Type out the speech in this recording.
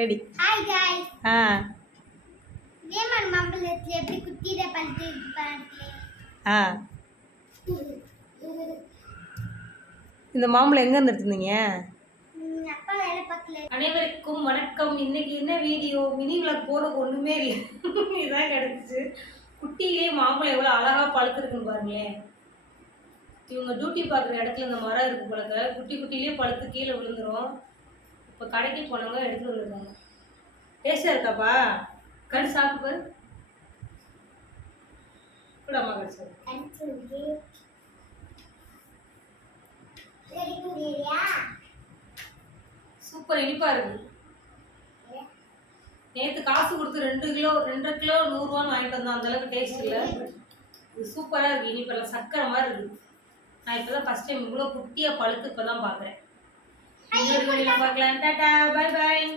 Ready. Hi guys. வேமன் மாம்பழத்துல எப்படி குத்திர பழுத்து பாருங்க. இந்த மாம்பழம் எங்க இருந்து எடுத்துனீங்க? அப்பா வேலை பார்க்கல. அனைவருக்கும் வணக்கம். இன்னைக்கு என்ன வீடியோ? மினி விளாக் போட ஒண்ணுமே இல்லை. இதான் கிடைச்சிச்சு. குட்டியிலே மாம்பழம் எவ்வளோ அழகா பழுத்துருக்குன்னு பாருங்களேன். இவங்க டியூட்டி பார்க்குற இடத்துல இந்த மரம் இருக்கு போலங்க. குட்டி குட்டிலேயே பழுத்து கீழே விழுந்துரும். இப்போ கடைக்கு போனவங்க எடுத்துட்டு வந்துருக்காங்க. டேஸ்டா இருக்காப்பா? கடு சாப்பிட்டு பாரு. கூடமா கடு சாப்பிடு. சூப்பர் இனிப்பா இருக்கு. நேற்று காசு கொடுத்து 2 கிலோ 2.5 கிலோ 100 ரூபான்னு வாங்கிட்டு வந்தோம். அந்த அளவுக்கு டேஸ்ட் இல்லை. இது சூப்பராக இருக்குது. இனிப்பெல்லாம் சக்கரை மாதிரி இருக்குது. நான் இப்போ தான் ஃபஸ்ட் டைம் இவ்வளோ குட்டியாக பழுத்து இப்போ தான் பார்க்குறேன். இன்னொரு வீடியோவில் பார்க்கலாம். Tata, bye bye.